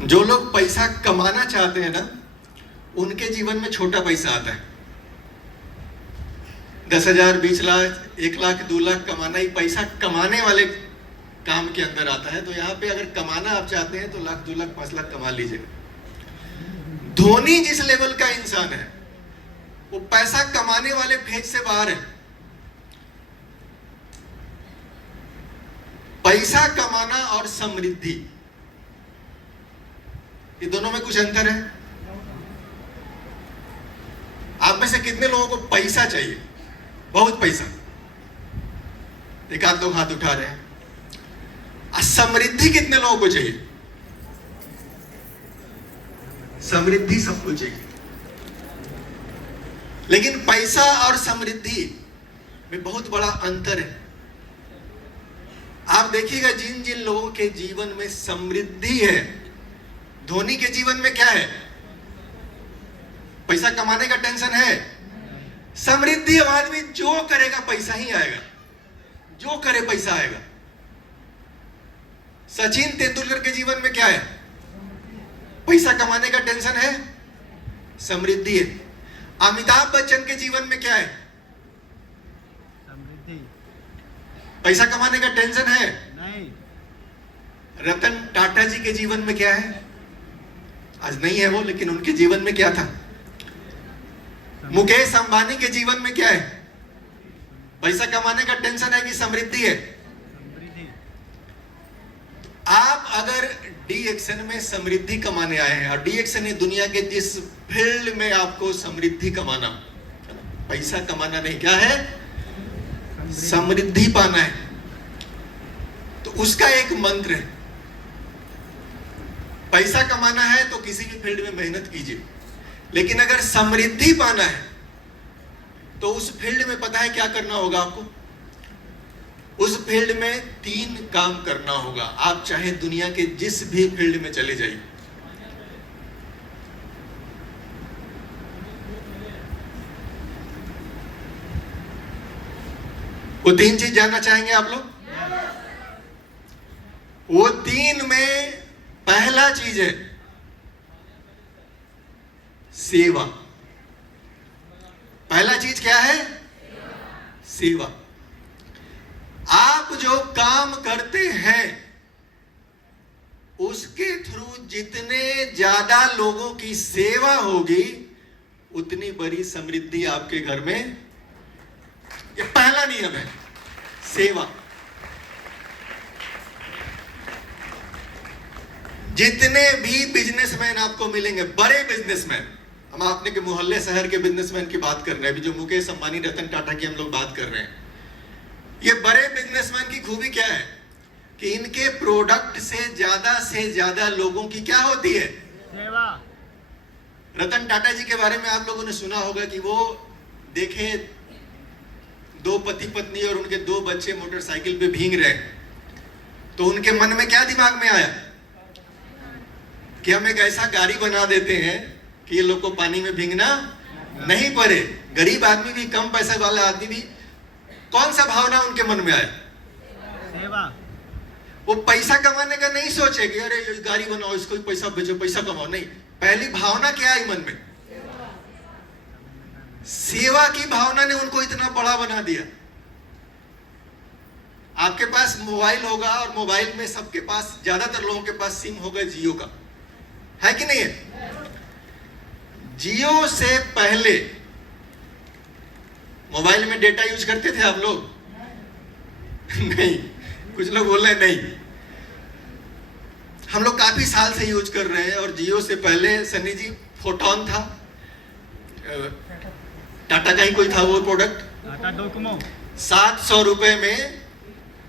जो लोग पैसा कमाना चाहते हैं ना, उनके जीवन में छोटा पैसा आता है। 10,000, 20 लाख, 1 लाख, 2 लाख कमाना ही पैसा कमाने वाले काम के अंदर आता है। तो यहाँ पे अगर कमाना आप चाहते हैं तो 1 लाख, 2 लाख, 5 लाख कमा लीजिएगा। धोनी जिस लेवल का इंसान है वो पैसा कमाने वाले फेज से बाहर है। पैसा कमाना और समृद्धि, ये दोनों में कुछ अंतर है। आप में से कितने लोगों को पैसा चाहिए? बहुत पैसा। एक आध लोग हाथ उठा रहे हैं। समृद्धि कितने लोगों को चाहिए? समृद्धि सबको चाहिए, लेकिन पैसा और समृद्धि में बहुत बड़ा अंतर है। आप देखिएगा जिन जिन लोगों के जीवन में समृद्धि है, धोनी के जीवन में क्या है? पैसा कमाने का टेंशन है। समृद्धि आदमी जो करेगा पैसा ही आएगा, जो करे पैसा आएगा। सचिन तेंदुलकर के जीवन में क्या है? पैसा कमाने का टेंशन है, समृद्धि है। अमिताभ बच्चन के जीवन में क्या है? समृद्धि। पैसा कमाने का टेंशन है नहीं। रतन टाटा जी के जीवन में क्या है? आज नहीं है वो, लेकिन उनके जीवन में क्या था? मुकेश अंबानी के जीवन में क्या है? पैसा कमाने का टेंशन है कि समृद्धि है? समृद्धि। आप अगर डी एक्शन में समृद्धि कमाने आए हैं, और डी एक्शन है दुनिया के जिस फील्ड में आपको समृद्धि कमाना, पैसा कमाना नहीं, क्या है? समृद्धि पाना है, तो उसका एक मंत्र है। पैसा कमाना है तो किसी भी फील्ड में मेहनत कीजिए, लेकिन अगर समृद्धि पाना है तो उस फील्ड में पता है क्या करना होगा आपको? उस फील्ड में 3 काम करना होगा। आप चाहे दुनिया के जिस भी फील्ड में चले जाइए, वो 3 चीज जानना चाहेंगे आप लोग? वो 3 में पहला चीज है सेवा। पहला चीज क्या है? सेवा। आप जो काम करते हैं उसके थ्रू जितने ज्यादा लोगों की सेवा होगी, उतनी बड़ी समृद्धि आपके घर में। ये पहला नियम है, सेवा। जितने भी बिजनेसमैन आपको मिलेंगे, बड़े बिजनेसमैन, हम अपने के मोहल्ले शहर के बिजनेसमैन की बात कर रहे हैं, अभी जो मुकेश अंबानी, रतन टाटा की हम लोग बात कर रहे हैं। ये बड़े बिजनेसमैन की खूबी क्या है कि इनके प्रोडक्ट से ज्यादा लोगों की क्या होती है? सेवा। रतन टाटा जी के बारे में आप लोगों ने सुना होगा कि वो देखे 2 पति पत्नी और उनके 2 बच्चे मोटरसाइकिल पे भीग रहे, तो उनके मन में क्या दिमाग में आया कि हम एक ऐसा गाड़ी बना देते हैं कि ये लोग को पानी में भीगना नहीं पड़े। गरीब आदमी भी, कम पैसा वाला आदमी भी, कौन सा भावना उनके मन में आया? सेवा। वो पैसा कमाने का नहीं सोचे कि अरे ये गाड़ी बनाओ, इसको पैसा भेजो, पैसा कमाओ, नहीं। पहली भावना क्या आई मन में? सेवा की भावना ने उनको इतना बड़ा बना दिया। आपके पास मोबाइल होगा और मोबाइल में सबके पास, ज्यादातर लोगों के पास सिम होगा जियो का, है कि नहीं है? जियो से पहले मोबाइल में डेटा यूज करते थे आप लोग? नहीं। कुछ लोग बोल रहे हैं नहीं। हम लोग काफी साल से यूज कर रहे हैं। और जियो से पहले सन्नी जी फोटोन था, टाटा का ही कोई था वो प्रोडक्ट। टाटा डोकोमो। 700 रुपए में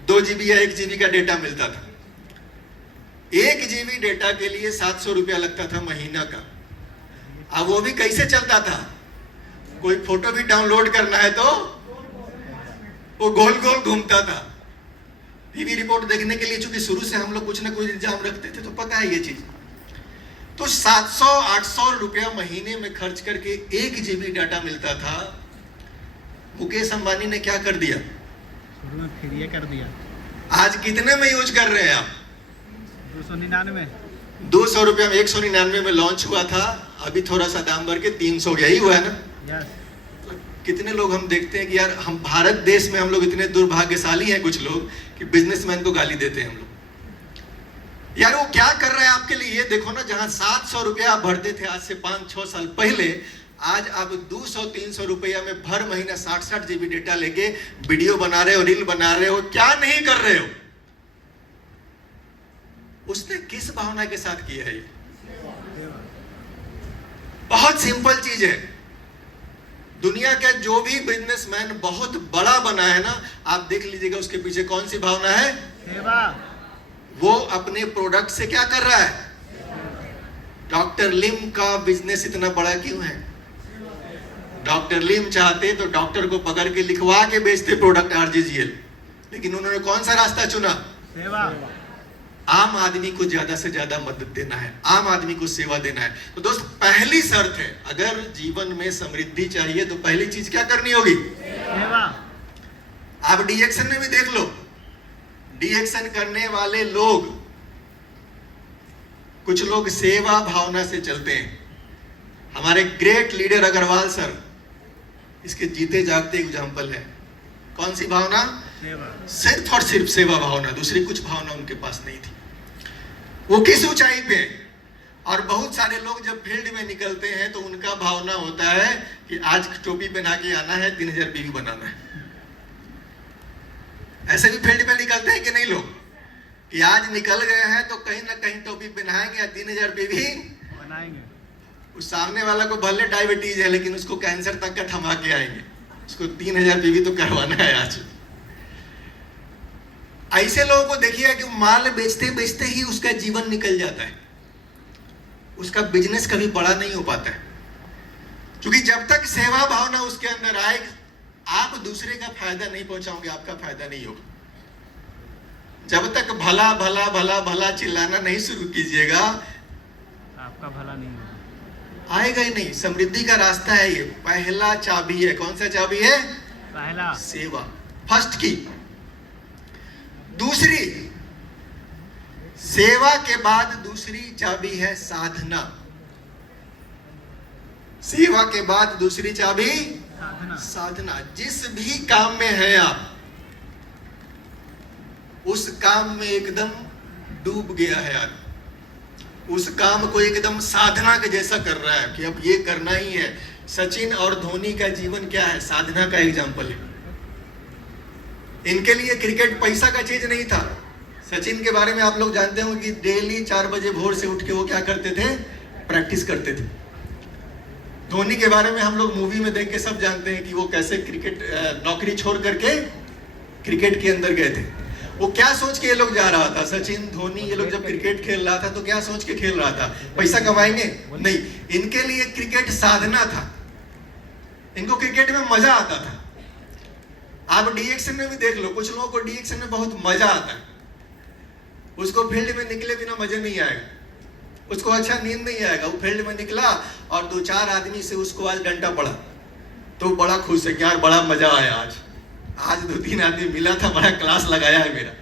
2 GB या 1 GB का डेटा मिलता था। 1 GB डेटा के लिए 700 रुपया लगता था महीना का। अब वो भी कैसे चलता था? कोई फोटो भी डाउनलोड करना है तो वो गोल गोल घूमता था। टीवी रिपोर्ट देखने के लिए, चूंकि शुरू से हम लोग कुछ ना कुछ इंतजाम रखते थे, तो पता है ये चीज। तो 700-800 रुपया महीने में खर्च करके 1 GB डाटा मिलता था। मुकेश अंबानी ने क्या कर दिया? शुरू में फ्री कर दिया। आज कितने में यूज कर रहे हैं आप? 299। ₹200 में 199 में लॉन्च हुआ था, अभी थोड़ा सा दाम बढ़ के 300 गया, ही हुआ है ना। यस। कितने लोग हम देखते हैं कि यार हम भारत देश में हम लोग इतने दुर्भाग्यशाली हैं कुछ लोग कि बिजनेसमैन को गाली देते हैं हम लोग। यार वो क्या कर रहा है आपके लिए ये देखो ना, जहां ₹700 आप भरते थे आज से 5-6 साल पहले, आज आप 200-300 रुपया में भर महीना 60-60 GB डेटा लेके वीडियो बना रहे हो, रील बना रहे हो, क्या नहीं कर रहे हो। उसने किस भावना के साथ किया है ये? बहुत सिंपल चीज है। दुनिया का जो भी बिजनेसमैन बहुत बड़ा बना है ना, आप देख लीजिएगा उसके पीछे कौन सी भावना है? सेवा। वो अपने प्रोडक्ट से क्या कर रहा है? डॉक्टर लिम का बिजनेस इतना बड़ा क्यों है? डॉक्टर लिम चाहते तो डॉक्टर को पकड़ के लिखवा के बेचते प्रोडक्ट RGGL, लेकिन उन्होंने कौन सा रास्ता चुना? सेवा। आम आदमी को ज्यादा से ज्यादा मदद देना है, आम आदमी को सेवा देना है। तो दोस्त, पहली शर्त है, अगर जीवन में समृद्धि चाहिए तो पहली चीज क्या करनी होगी? सेवा। आप डी एक्शन में भी देख लो, डी एक्शन करने वाले लोग, कुछ लोग सेवा भावना से चलते हैं। हमारे ग्रेट लीडर अग्रवाल सर इसके जीते जागते एग्जाम्पल है। कौन सी भावना? सेवा। सिर्फ और सिर्फ सेवा भावना, दूसरी कुछ भावना उनके पास नहीं थी। वो किस ऊंचाई पे? और बहुत सारे लोग जब फील्ड में निकलते हैं तो उनका भावना होता है कि आज टोपी पहना के आना है, 3000 बीवी बनाना है। ऐसे भी फील्ड में निकलते हैं कि नहीं लोग, कि आज निकल गए हैं तो कहीं ना कहीं टोपी पहनाएंगे या 3000 बीवी बनाएंगे। उस सामने वाला को भले डायबिटीज है लेकिन उसको कैंसर तक का थमा के आएंगे, उसको 3000 बीवी तो करवाना है आज। ऐसे लोगों को देखिए कि माल बेचते बेचते ही उसका जीवन निकल जाता है, उसका बिजनेस कभी बड़ा नहीं हो पाता है। क्योंकि जब तक सेवा भावना उसके अंदर आए, आप दूसरे का फायदा नहीं पहुंचाओगे, आपका फायदा नहीं होगा। जब तक भला भला भला भला चिल्लाना नहीं शुरू कीजिएगा, आपका भला नहीं होगा, आएगा ही नहीं। समृद्धि का रास्ता है ये, पहला चाबी है। कौन सा चाबी है? पहला सेवा, फर्स्ट की। दूसरी, सेवा के बाद दूसरी चाबी है साधना। सेवा के बाद दूसरी चाबी साधना। साधना। जिस भी काम में है आप, उस काम में एकदम डूब गया है आदमी, उस काम को एकदम साधना के जैसा कर रहा है कि अब ये करना ही है। सचिन और धोनी का जीवन क्या है? साधना का एग्जाम्पल है। इनके लिए क्रिकेट पैसा का चीज नहीं था। सचिन के बारे में आप लोग जानते हो कि डेली 4 बजे भोर से उठ के वो क्या करते थे? प्रैक्टिस करते थे। धोनी के बारे में हम लोग मूवी में देख के सब जानते हैं कि वो कैसे क्रिकेट नौकरी छोड़ करके क्रिकेट के अंदर गए थे। वो क्या सोच के ये लोग जा रहा था? सचिन धोनी ये लोग जब क्रिकेट खेल रहा था तो क्या सोच के खेल रहा था? पैसा कमाएंगे? नहीं, इनके लिए क्रिकेट साधना था। इनको क्रिकेट में मजा आता था। आप डी एक्शन में भी देख लो, कुछ लोगों को डी एक्शन में बहुत मजा आता है, उसको फील्ड में निकले बिना मजा नहीं आएगा, उसको अच्छा नींद नहीं आएगा। वो फील्ड में निकला और 2-4 आदमी से उसको आज डंडा पड़ा तो बड़ा खुश है कि यार बड़ा मजा आया, आज 2-3 आदमी मिला था, बड़ा क्लास लगाया है मेरा।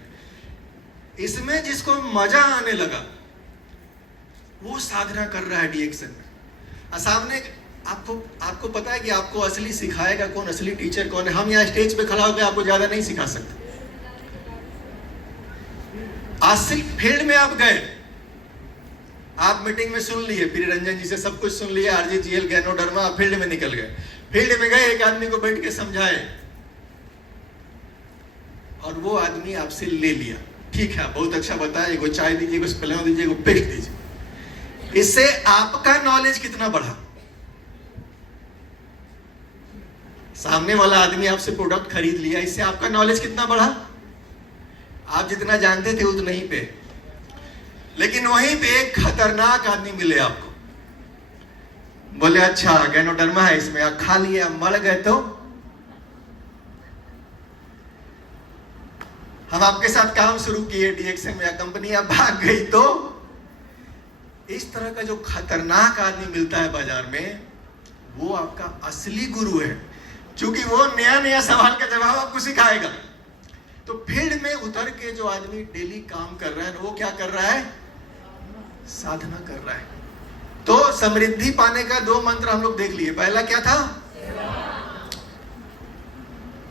इसमें जिसको मजा आने लगा वो साधना कर रहा है डी एक्शन में। सामने आपको पता है कि आपको असली सिखाएगा कौन, असली टीचर कौन है? हम यहाँ स्टेज पे खड़ा होकर आपको ज्यादा नहीं सिखा सकते। असली फील्ड में आप गए, आप मीटिंग में सुन लिए, फिर रंजन जी से सब कुछ सुन लिया, RGGL गैनोडर्मा, फील्ड में निकल गए। फील्ड में गए, एक आदमी को बैठ के समझाए और वो आदमी आपसे ले लिया, ठीक है बहुत अच्छा बताया, एगो चाय दीजिए, एगो पिलाओ दीजिए, एगो पेस्ट दीजिए। इससे आपका नॉलेज कितना बढ़ा? सामने वाला आदमी आपसे प्रोडक्ट खरीद लिया, इससे आपका नॉलेज कितना बढ़ा? आप जितना जानते थे उतना ही पे। लेकिन वहीं पे एक खतरनाक आदमी मिले आपको, बोले अच्छा गैनोडर्मा है, इसमें आप खा लिए, आप मर गए तो हम आपके साथ काम शुरू किए डी एक्शन में, कंपनी आप भाग गई तो। इस तरह का जो खतरनाक आदमी मिलता है बाजार में, वो आपका असली गुरु है, क्योंकि वो नया नया सवाल का जवाब आपको सिखाएगा। तो फील्ड में उतर के जो आदमी डेली काम कर रहा है, वो क्या कर रहा है? साधना कर रहा है। तो समृद्धि पाने का 2 मंत्र हम लोग देख लिए। पहला क्या था?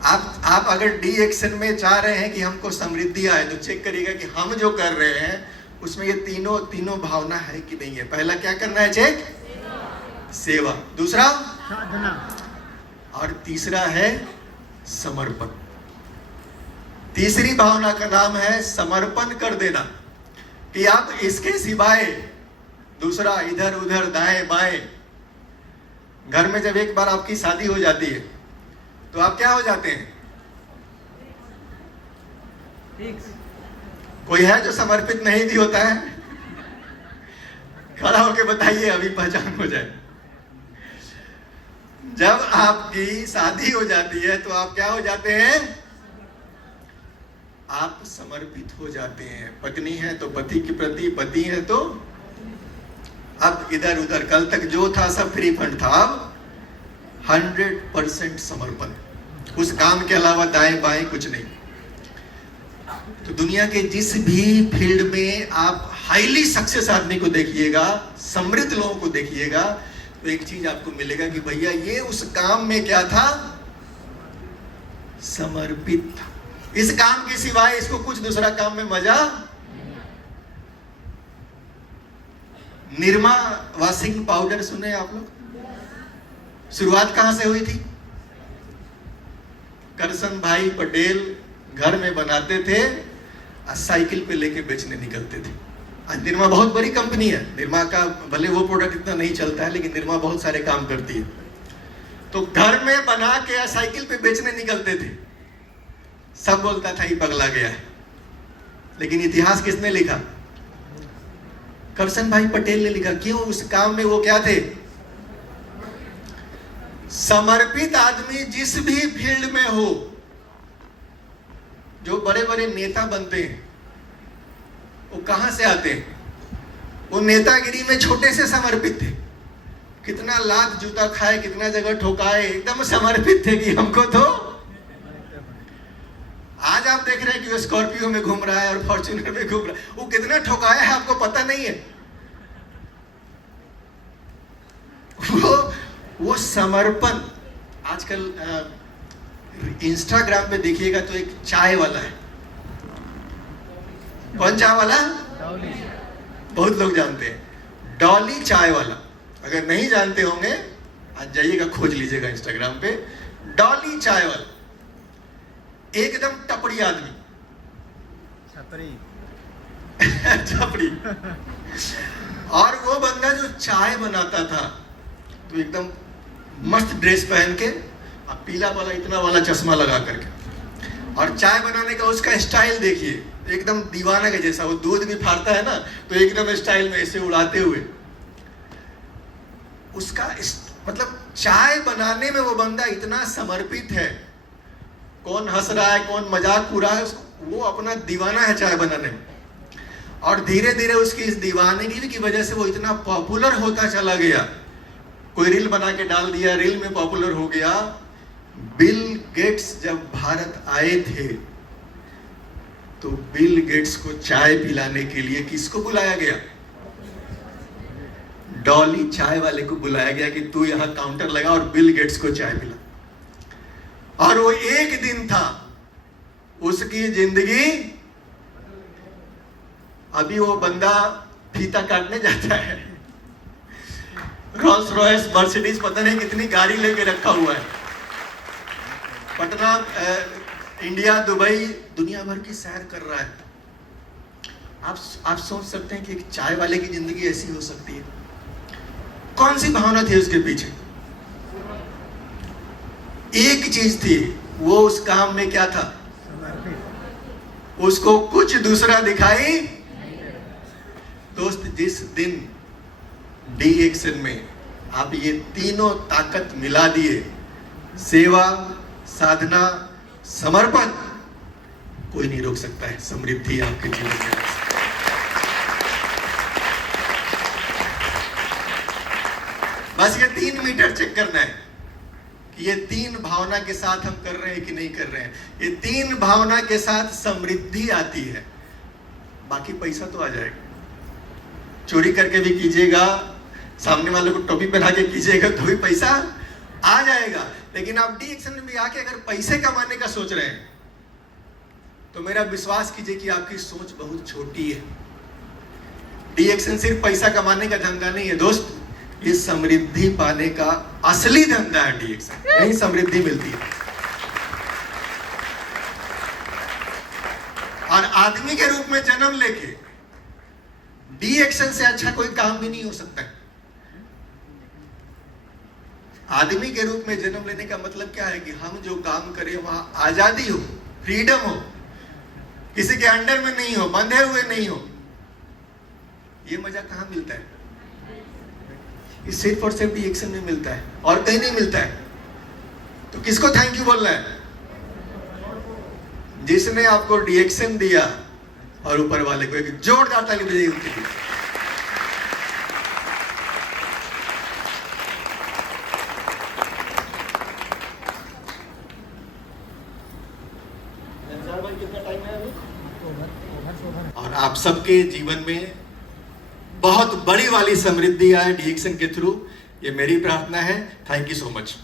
आप अगर डी एक्शन में चाह रहे हैं कि हमको समृद्धि आए तो चेक करिएगा कि हम जो कर रहे हैं उसमें ये तीनों भावना है कि नहीं है। पहला क्या करना है? चेक सेवा। दूसरा साधना। और तीसरा है समर्पण। तीसरी भावना का नाम है समर्पण कर देना, कि आप इसके सिवाय दूसरा इधर उधर दाएं बाएं। घर में जब एक बार आपकी शादी हो जाती है तो आप क्या हो जाते हैं? कोई है जो समर्पित नहीं भी होता है? खड़ा होके बताइए, अभी पहचान हो जाए। जब आपकी शादी हो जाती है तो आप क्या हो जाते हैं? आप समर्पित हो जाते हैं। पत्नी है तो पति के प्रति, पति है तो अब इधर उधर, कल तक जो था सब फ्री फंड था, अब 100% समर्पण। उस काम के अलावा दाएं बाएं कुछ नहीं। तो दुनिया के जिस भी फील्ड में आप हाईली सक्सेस आदमी को देखिएगा, समृद्ध लोगों को देखिएगा, तो एक चीज आपको मिलेगा कि भैया ये उस काम में क्या था? समर्पित था। इस काम के सिवाय इसको कुछ दूसरा काम में मजा। निरमा वॉशिंग पाउडर सुने आप लोग? शुरुआत कहां से हुई थी? करसन भाई पटेल घर में बनाते थे और साइकिल पे लेके बेचने निकलते थे। आज निरमा बहुत बड़ी कंपनी है। निरमा का भले वो प्रोडक्ट इतना नहीं चलता है, लेकिन निरमा बहुत सारे काम करती है। तो घर में बना के साइकिल पे बेचने निकलते थे। सब बोलता था ये पगला गया है, लेकिन इतिहास किसने लिखा? करसन भाई पटेल ने लिखा। क्यों? उस काम में वो क्या थे? समर्पित आदमी जिस भी फील्ड में हो, जो बड़े बड़े नेता बनते हैं, वो कहां से आते हैं? वो नेतागिरी में छोटे से समर्पित थे। कितना लात जूता खाए, कितना जगह ठोकाए, एकदम समर्पित थे कि हमको तो। आज आप देख रहे हैं कि वो स्कॉर्पियो में घूम रहा है और फॉर्च्यूनर में घूम रहा है। वो कितना ठोकाया है आपको पता नहीं है। वो समर्पण। आजकल इंस्टाग्राम पे देखिएगा तो एक चाय वाला है। कौन चाय वाला? बहुत लोग जानते हैं, डॉली चाय वाला। अगर नहीं जानते होंगे आज जाइएगा, खोज लीजिएगा इंस्टाग्राम पे, डॉली चाय वाला। एकदम टपड़ी आदमी, छपड़ी। और वो बंदा जो चाय बनाता था तो एकदम मस्त ड्रेस पहन के, अब पीला वाला इतना वाला चश्मा लगा करके, और चाय बनाने का उसका स्टाइल देखिए, एकदम दीवाना के जैसा। वो दूध भी फाड़ता है ना तो एकदम स्टाइल में ऐसे उड़ाते हुए। उसका मतलब चाय बनाने में वो बंदा इतना समर्पित है। कौन हंस रहा है, कौन मजाक उड़ा है, वो अपना दीवाना है चाय बनाने में। और धीरे धीरे उसकी इस दीवानगी की वजह से वो इतना पॉपुलर होता चला गया। कोई रील बना के डाल दिया, रील में पॉपुलर हो गया। बिल गेट्स जब भारत आए थे तो बिल गेट्स को चाय पिलाने के लिए किसको बुलाया गया? डॉली चाय वाले को बुलाया गया कि तू यहां काउंटर लगा और बिल गेट्स को चाय पिला। और वो एक दिन था, उसकी जिंदगी। अभी वो बंदा फीता काटने जाता है, रोल्स रॉयस मर्सिडीज पता नहीं कितनी गाड़ी लेके रखा हुआ है। पटना, इंडिया, दुबई, दुनिया भर की सैर कर रहा है। आप सोच सकते हैं कि एक चाय वाले की जिंदगी ऐसी हो सकती है? कौन सी भावना थी उसके पीछे? एक चीज थी, वो उस काम में क्या था? उसको कुछ दूसरा दिखाई। दोस्त, जिस दिन डी एक्शन में आप ये तीनों ताकत मिला दिए, सेवा, साधना, समर्पण, कोई नहीं रोक सकता है समृद्धि आपके जीवन में। बस ये 3 मीटर चेक करना है कि ये 3 भावना के साथ हम कर रहे हैं कि नहीं कर रहे हैं। ये 3 भावना के साथ समृद्धि आती है, बाकी पैसा तो आ जाएगा। चोरी करके भी कीजिएगा, सामने वाले को टोपी पहना के कीजिएगा तो भी पैसा आ जाएगा। लेकिन आप डी एक्शन में भी आके अगर पैसे कमाने का सोच रहे हैं तो मेरा विश्वास कीजिए कि आपकी सोच बहुत छोटी है। डी एक्शन सिर्फ पैसा कमाने का धंधा नहीं है दोस्त, ये समृद्धि पाने का असली धंधा है। डी एक्शन यही समृद्धि मिलती है। और आदमी के रूप में जन्म लेके डी एक्शन से अच्छा कोई काम भी नहीं हो सकता है। आदमी के रूप में जन्म लेने का मतलब क्या है कि हम जो काम करें वहां आजादी हो, फ्रीडम हो, किसी के अंडर में नहीं हो, बंधे हुए नहीं हो। ये मजा कहां मिलता है? इस सिर्फ और सिर्फ डी एक्शन में मिलता है और कहीं नहीं मिलता है। तो किसको थैंक यू बोलना है? जिसने आपको डी एक्शन दिया, और ऊपर वाले को एक जोरदार ताली बजाइए उनके लिए। और आप सबके जीवन में बहुत बड़ी वाली समृद्धि आए डी एक्शन के थ्रू, ये मेरी प्रार्थना है। Thank you so much.